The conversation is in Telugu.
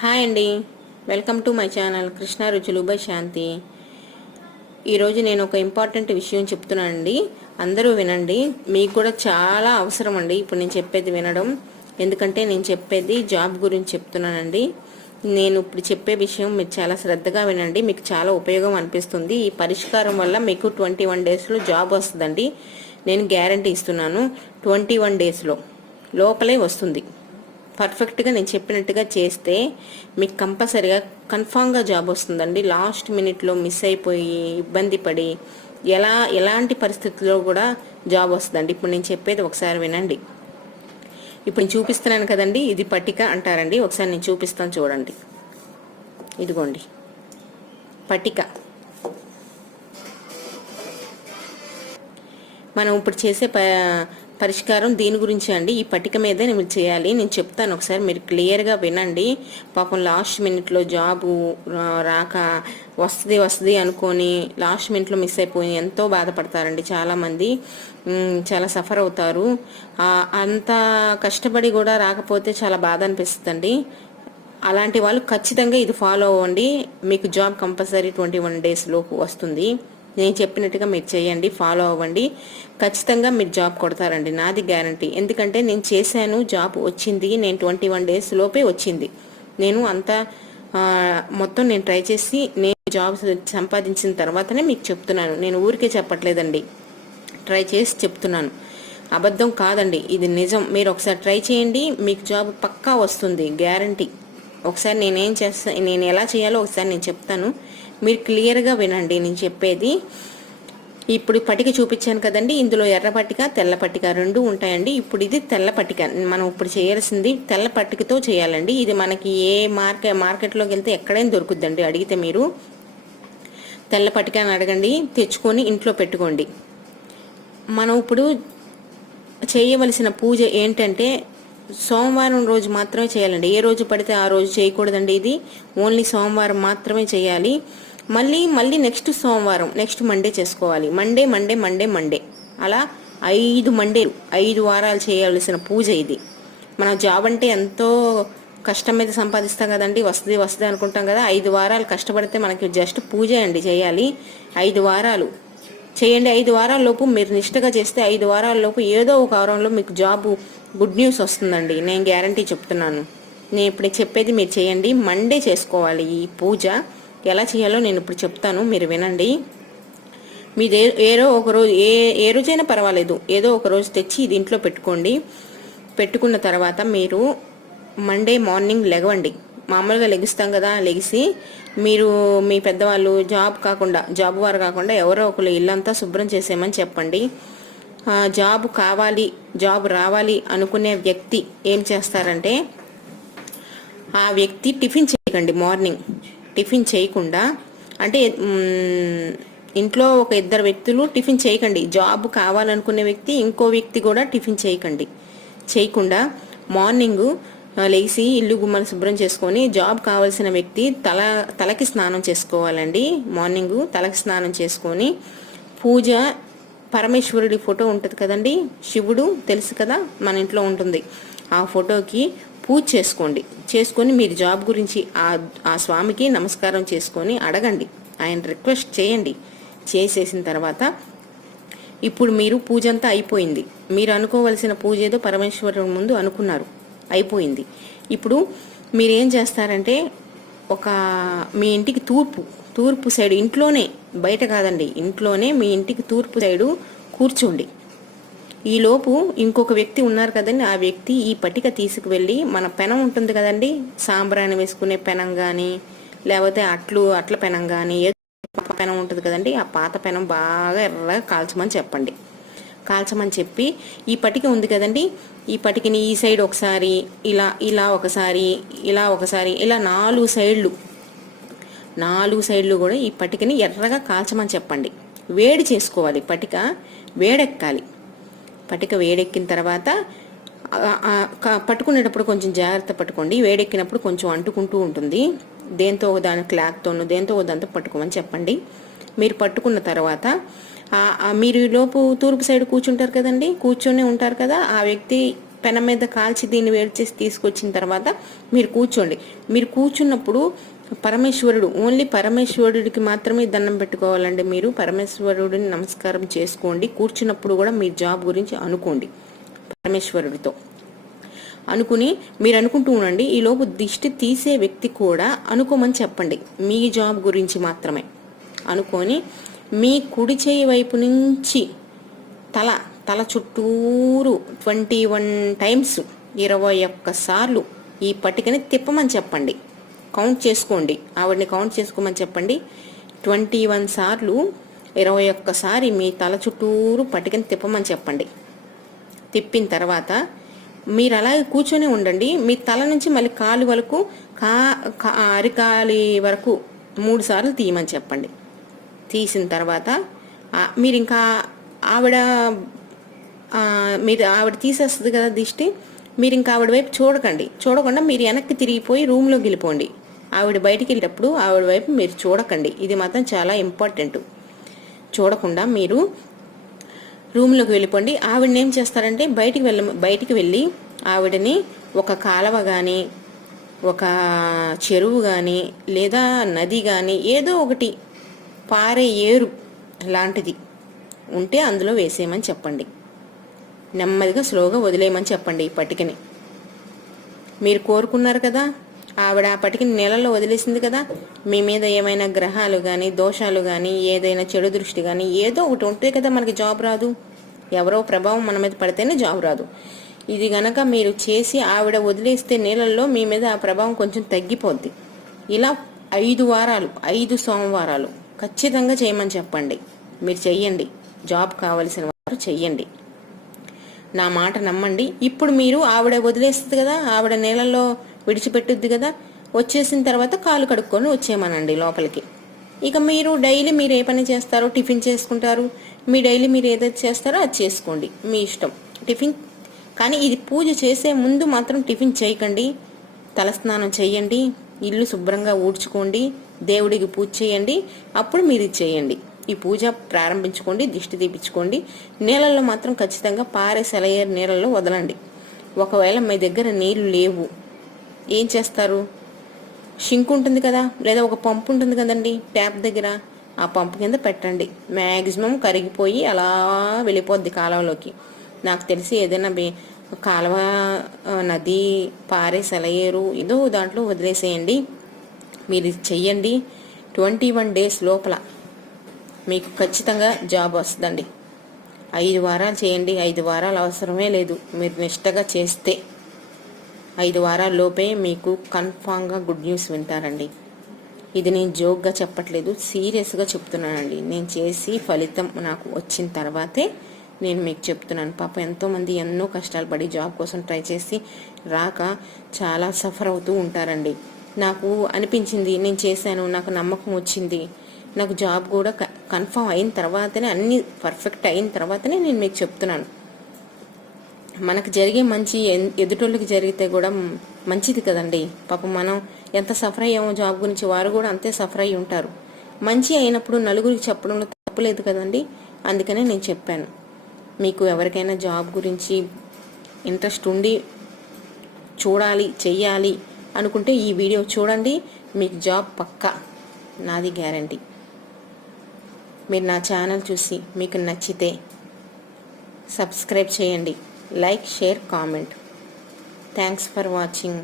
హాయ్ అండి. Welcome to my channel Krishna రుచులు బై శాంతి. ఈరోజు నేను ఒక ఇంపార్టెంట్ విషయం చెప్తున్నానండి. అందరూ వినండి. మీకు కూడా చాలా అవసరం అండి ఇప్పుడు నేను చెప్పేది వినడం. ఎందుకంటే నేను చెప్పేది జాబ్ గురించి చెప్తున్నానండి. నేను ఇప్పుడు చెప్పే విషయం మీరు చాలా శ్రద్ధగా వినండి. మీకు చాలా ఉపయోగం అనిపిస్తుంది. ఈ పరిష్కారం వల్ల మీకు ట్వంటీ వన్ డేస్లో జాబ్ వస్తుందండి. నేను గ్యారంటీ ఇస్తున్నాను. ట్వంటీ వన్ డేస్లో లోపలే వస్తుంది. పర్ఫెక్ట్గా నేను చెప్పినట్టుగా చేస్తే మీకు కంపల్సరిగా కన్ఫామ్గా జాబ్ వస్తుందండి. లాస్ట్ మినిట్లో మిస్ అయిపోయి ఇబ్బంది పడి ఎలా ఎలాంటి పరిస్థితుల్లో కూడా జాబ్ వస్తుందండి. ఇప్పుడు నేను చెప్పేది ఒకసారి వినండి. ఇప్పుడు నేను చూపిస్తున్నాను కదండి ఇది పట్టిక అంటారండి. ఒకసారి నేను చూపిస్తాను చూడండి. ఇదిగోండి. పట్టిక. మనం ఇప్పుడు చేసే ప పరిష్కారం దీని గురించి అండి. ఈ పట్టిక మీదే మీరు చేయాలి. నేను చెప్తాను ఒకసారి. మీరు క్లియర్గా వినండి. పాపం లాస్ట్ మినిట్లో జాబు రాక వస్తుంది వస్తుంది అనుకొని లాస్ట్ మినిట్లో మిస్ అయిపోయి ఎంతో బాధపడతారండి చాలామంది. చాలా సఫర్ అవుతారు. అంత కష్టపడి కూడా రాకపోతే చాలా బాధ అనిపిస్తుందండి. అలాంటి వాళ్ళు ఖచ్చితంగా ఇది ఫాలో అవ్వండి. మీకు job compulsory twenty one days లోపు వస్తుంది. నేను చెప్పినట్టుగా మీరు చేయండి ఫాలో అవ్వండి. ఖచ్చితంగా మీరు జాబ్ కొడతారండి నాది గ్యారంటీ ఎందుకంటే నేను చేశాను జాబ్ వచ్చింది నేను ట్వంటీ వన్ డేస్ లోపే వచ్చింది. నేను అంతా మొత్తం నేను ట్రై చేసి నేను జాబ్ సంపాదించిన తర్వాతనే మీకు చెప్తున్నాను. నేను ఊరికే చెప్పట్లేదండి. ట్రై చేసి చెప్తున్నాను. అబద్ధం కాదండి ఇది నిజం. మీరు ఒకసారి ట్రై చేయండి మీకు జాబ్ పక్కా వస్తుంది గ్యారంటీ ఒకసారి నేనేం చేస్తా నేను ఎలా చేయాలో ఒకసారి నేను చెప్తాను. మీరు క్లియర్గా వినండి నేను చెప్పేది. ఇప్పుడు పట్టిక చూపించాను కదండి ఇందులో ఎర్ర పట్టిక తెల్ల పట్టిక రెండు ఉంటాయండి. ఇప్పుడు ఇది తెల్ల పట్టిక మనం ఇప్పుడు చేయాల్సింది తెల్ల పట్టికతో చేయాలండి. ఇది మనకి ఏ మార్కెట్ మార్కెట్లోకి వెళ్తే ఎక్కడైనా దొరుకుద్దండి. అడిగితే మీరు తెల్ల పట్టిక అని అడగండి తెచ్చుకొని ఇంట్లో పెట్టుకోండి. మనం ఇప్పుడు చేయవలసిన పూజ ఏంటంటే సోమవారం రోజు మాత్రమే చేయాలండి. ఏ రోజు పడితే ఆ రోజు చేయకూడదండి ఇది. ఓన్లీ సోమవారం మాత్రమే చేయాలి. మళ్ళీ మళ్ళీ నెక్స్ట్ సోమవారం నెక్స్ట్ మండే చేసుకోవాలి. మండే మండే మండే మండే అలా ఐదు మండేలు ఐదు వారాలు చేయవలసిన పూజ ఇది. మన జాబ్ అంటే ఎంతో కష్టం మీద సంపాదిస్తాం కదండి వస్తుంది వస్తుంది అనుకుంటాం కదా ఐదు వారాలు కష్టపడితే మనకి జస్ట్ పూజ అండి చేయాలి. ఐదు వారాలు. చేయండి ఐదు వారాల లోపు మీరు నిష్టగా చేస్తే ఐదు వారాల లోపు ఏదో ఒక వారంలో మీకు జాబ్ గుడ్ న్యూస్ వస్తుందండి. నేను గ్యారంటీ చెప్తున్నాను. నేను ఇప్పుడు చెప్పేది మీరు చేయండి మండే చేసుకోవాలి ఈ పూజ. ఎలా చేయాలో నేను ఇప్పుడు చెప్తాను మీరు వినండి. మీది ఏదో ఒక రోజు ఏ ఏ రోజైనా పర్వాలేదు. ఏదో ఒక రోజు తెచ్చి ఇది ఇంట్లో పెట్టుకోండి. పెట్టుకున్న తర్వాత మీరు మండే మార్నింగ్ లెగవండి. మామూలుగా లెగిస్తాం కదా లెగిసి మీరు మీ పెద్దవాళ్ళు జాబ్ కాకుండా జాబ్ వారు కాకుండా ఎవరో ఒకరు ఇల్లంతా శుభ్రం చేసేయమని చెప్పండి. జాబ్ కావాలి జాబ్ రావాలి అనుకునే వ్యక్తి ఏం చేస్తారంటే ఆ వ్యక్తి టిఫిన్ చేయకండి మార్నింగ్. టిఫిన్ చేయకుండా అంటే ఇంట్లో ఒక ఇద్దరు వ్యక్తులు టిఫిన్ చేయకండి. జాబ్ కావాలనుకునే వ్యక్తి ఇంకో వ్యక్తి కూడా టిఫిన్ చేయకండి. చేయకుండా మార్నింగ్ లేచి ఇల్లు గుమ్మలు శుభ్రం చేసుకొని జాబ్ కావాల్సిన వ్యక్తి తల తలకి స్నానం చేసుకోవాలండి. మార్నింగ్ తలకి స్నానం చేసుకొని పూజ పరమేశ్వరుడి ఫోటో ఉంటుంది కదండి? శివుడు తెలుసు కదా? మన ఇంట్లో ఉంటుంది. ఆ ఫోటోకి పూజ చేసుకోండి. చేసుకొని మీరు జాబ్ గురించి ఆ ఆ స్వామికి నమస్కారం చేసుకొని అడగండి. ఆయన రిక్వెస్ట్ చేయండి. చేసేసిన తర్వాత ఇప్పుడు మీరు పూజ అంతా అయిపోయింది. మీరు అనుకోవలసిన పూజ ఏదో పరమేశ్వరుడు ముందు అనుకున్నారు. అయిపోయింది. ఇప్పుడు మీరు ఏం చేస్తారంటే ఒక మీ ఇంటికి తూర్పు తూర్పు సైడ్ ఇంట్లోనే బయట కాదండి ఇంట్లోనే మీ ఇంటికి తూర్పు సైడు కూర్చోండి. ఈలోపు ఇంకొక వ్యక్తి ఉన్నారు కదండి. ఆ వ్యక్తి ఈ పట్టిక తీసుకువెళ్ళి మన పెనం ఉంటుంది కదండి. సాంబ్రాణి వేసుకునే పెనం కానీ లేకపోతే అట్లు అట్ల పెనం కానీ ఏదో పెనం ఉంటుంది కదండి. ఆ పాత పెనం బాగా ఎర్రగా కాల్చమని చెప్పండి. కాల్చమని చెప్పి ఈ పటిక ఉంది కదండి. ఈ పటికని ఈ సైడ్ ఒకసారి ఇలా ఇలా ఒకసారి ఇలా ఒకసారి ఇలా నాలుగు సైడ్లు నాలుగు సైడ్లు కూడా ఈ పటికని ఎర్రగా కాల్చమని చెప్పండి. వేడి చేసుకోవాలి. పటిక వేడెక్కాలి. పటిక వేడెక్కిన తర్వాత పట్టుకునేటప్పుడు కొంచెం జాగ్రత్త పట్టుకోండి. వేడెక్కినప్పుడు కొంచెం అంటుకుంటూ ఉంటుంది. దేంతో ఒక దాని క్లాత్తోను దేంతో ఒక దాంతో పట్టుకోమని చెప్పండి. మీరు పట్టుకున్న తర్వాత మీరు లోపు తూర్పు సైడ్ కూర్చుంటారు కదండి? కూర్చొని ఉంటారు కదా? ఆ వ్యక్తి పెన మీద కాల్చి దీన్ని వేడి చేసి తీసుకొచ్చిన తర్వాత మీరు కూర్చోండి. మీరు కూర్చున్నప్పుడు పరమేశ్వరుడు ఓన్లీ పరమేశ్వరుడికి మాత్రమే దండం పెట్టుకోవాలండి మీరు. పరమేశ్వరుడిని నమస్కారం చేసుకోండి. కూర్చున్నప్పుడు కూడా మీ జాబ్ గురించి అనుకోండి పరమేశ్వరుడితో. అనుకుని మీరు అనుకుంటూ ఉండండి ఈలోపు దిష్టి తీసే వ్యక్తి కూడా అనుకోమని చెప్పండి. మీ జాబ్ గురించి మాత్రమే. అనుకొని మీ కుడి చేయి వైపు నుంచి తల తల చుట్టూరు ట్వంటీ వన్ టైమ్స్ ఇరవై ఒక్క సార్లు ఈ పట్టికని తిప్పమని చెప్పండి. కౌంట్ చేసుకోండి. ఆవిడని కౌంట్ చేసుకోమని చెప్పండి. ట్వంటీ వన్ సార్లు ఇరవై ఒక్కసారి మీ తల చుట్టూరు పట్టుకని తిప్పమని చెప్పండి. తిప్పిన తర్వాత మీరు అలాగే కూర్చొని ఉండండి. మీ తల నుంచి మళ్ళీ కాలు వరకు కా కా- అరికాలి వరకు మూడు సార్లు తీయమని చెప్పండి. తీసిన తర్వాత మీరు ఇంకా ఆవిడ మీరు ఆవిడ తీసేస్తుంది కదా దిష్టి? మీరు ఇంకా ఆవిడ వైపు చూడకండి. చూడకుండా మీరు వెనక్కి తిరిగిపోయి రూమ్లోకి వెళ్ళిపోండి. ఆవిడ బయటికి వెళ్ళేటప్పుడు ఆవిడ వైపు మీరు చూడకండి. ఇది మాత్రం చాలా ఇంపార్టెంట్. చూడకుండా మీరు రూమ్లోకి వెళ్ళిపోండి. ఆవిడని ఏం చేస్తారంటే బయటికి వెళ్ళ బయటికి వెళ్ళి ఆవిడని ఒక కాలవ కానీ ఒక చెరువు కానీ లేదా నది కానీ ఏదో ఒకటి పారే ఏరు లాంటిది ఉంటే అందులో వేసేయమని చెప్పండి. నెమ్మదిగా స్లోగా వదిలేయమని చెప్పండి ఈ పట్టికని మీరు కోరుకున్నారు కదా? ఆవిడ ఆ పటికిని నీళ్ళలో వదిలేసింది కదా? మీ మీద ఏమైనా గ్రహాలు కానీ దోషాలు కానీ ఏదైనా చెడు దృష్టి కానీ ఏదో ఒకటి ఉంటే కదా మనకి జాబ్ రాదు. ఎవరో ప్రభావం మన మీద పడితేనే జాబ్ రాదు. ఇది గనక మీరు చేసి ఆవిడ వదిలేస్తే నీళ్ళల్లో మీ మీద ఆ ప్రభావం కొంచెం తగ్గిపోద్ది. ఇలా ఐదు వారాలు ఐదు సోమవారాలు ఖచ్చితంగా చేయమని చెప్పండి. మీరు చెయ్యండి. జాబ్ కావలసిన వారు చెయ్యండి. నా మాట నమ్మండి. ఇప్పుడు మీరు ఆవిడ వదిలేస్తుంది కదా ఆవిడ నీళ్ళల్లో విడిచిపెట్టుద్ది కదా వచ్చేసిన తర్వాత కాలు కడుక్కొని వచ్చేయమనండి లోపలికి. ఇక మీరు డైలీ మీరు ఏ పని చేస్తారో టిఫిన్ చేసుకుంటారు మీ డైలీ మీరు ఏదైతే చేస్తారో అది చేసుకోండి మీ ఇష్టం. టిఫిన్ కానీ ఇది పూజ చేసే ముందు మాత్రం టిఫిన్ చేయకండి తలస్నానం చేయండి ఇల్లు శుభ్రంగా ఊడ్చుకోండి దేవుడికి పూజ చేయండి అప్పుడు మీరు ఇది చేయండి. ఈ పూజ ప్రారంభించుకోండి దిష్టి తీపించుకోండి నీళ్ళల్లో మాత్రం ఖచ్చితంగా పారే సెలయేరు నీళ్ళల్లో వదలండి. ఒకవేళ మీ దగ్గర నీళ్ళు లేవు ఏం చేస్తారు? షింక్ ఉంటుంది కదా లేదా ఒక పంపు ఉంటుంది కదండి ట్యాప్ దగ్గర ఆ పంపు కింద పెట్టండి. మ్యాక్సిమం కరిగిపోయి అలా వెళ్ళిపోద్ది కాలువలోకి. నాకు తెలిసి ఏదైనా బే కాలువ నది పారే సెలయేరు ఏదో దాంట్లో వదిలేసేయండి. మీరు చెయ్యండి. ట్వంటీ వన్ డేస్ లోపల. మీకు ఖచ్చితంగా జాబ్ వస్తుందండి. ఐదు వారాలు చేయండి ఐదు వారాలు అవసరమే లేదు. మీరు నిష్టగా చేస్తే ఐదు వారాల లోపే మీకు కన్ఫామ్గా గుడ్ న్యూస్ వింటారండి. ఇది నేను జోక్గా చెప్పట్లేదు సీరియస్గా చెప్తున్నానండి. నేను చేసి ఫలితం నాకు వచ్చిన తర్వాతే నేను మీకు చెప్తున్నాను. పాప ఎంతోమంది ఎన్నో కష్టాలు పడి జాబ్ కోసం ట్రై చేసి రాక చాలా సఫర్ అవుతూ ఉంటారండి. నాకు అనిపించింది నేను చేశాను నాకు నమ్మకం వచ్చింది. నాకు జాబ్ కూడా కన్ఫామ్ అయిన తర్వాతనే అన్నీ పర్ఫెక్ట్ అయిన తర్వాతనే నేను మీకు చెప్తున్నాను. మనకు జరిగే మంచి ఎన్- ఎదుటోళ్ళకి జరిగితే కూడా మంచిది కదండి. పాపం మనం ఎంత సఫర్ అయ్యామో జాబ్ గురించి వారు కూడా అంతే సఫర్ అయ్యి ఉంటారు. మంచి అయినప్పుడు నలుగురికి చెప్పడంలో తప్పులేదు కదండి. అందుకనే నేను చెప్పాను. మీకు ఎవరికైనా జాబ్ గురించి ఇంట్రెస్ట్ ఉండి చూడాలి చెయ్యాలి అనుకుంటే ఈ వీడియో చూడండి. మీకు జాబ్ పక్కా. నాది గ్యారంటీ. మీరు నా ఛానల్ చూసి మీకు నచ్చితే సబ్స్క్రైబ్ చేయండి. Like share comment. Thanks for watching